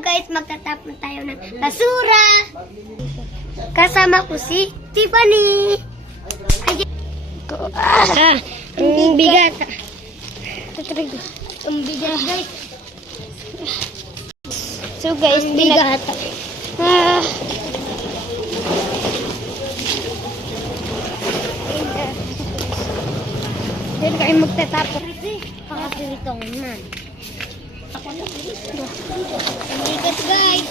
guys, magtatapon tayo ng basura. Kasama ko si Tiffany. Ang bigat. Ang bigat guys. So guys, bigat. Dito kayo magtatapon. Pakapilitong man. Bigat guys.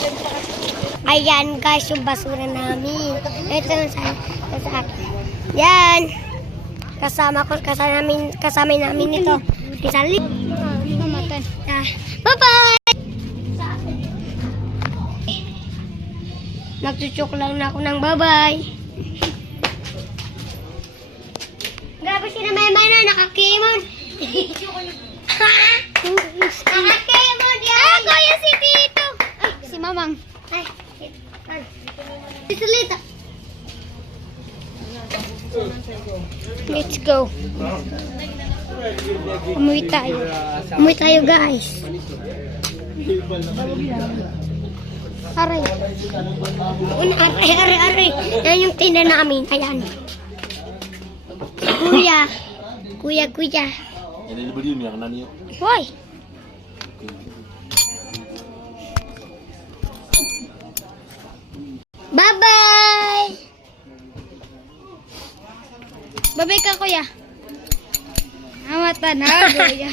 Ayan guys, yung basura namin. Ito sa akin. Yan. Kasama namin ito. Isali. Bye-bye. Nagchuchok lang na ako ng bye-bye. Grabe si na may mana, nakakimon. Nakakimon yan. Ah, kuya si Tito. Ay, si Mamang. Ay, Salita. Let's go. Umuwi tayo. Umuwi tayo guys. Aray. Aray. Yan yung tinda namin. Ayan. Kuya. Hoy. Bye-bye. Bye-bye ka, kuya. Amatan na, kuya.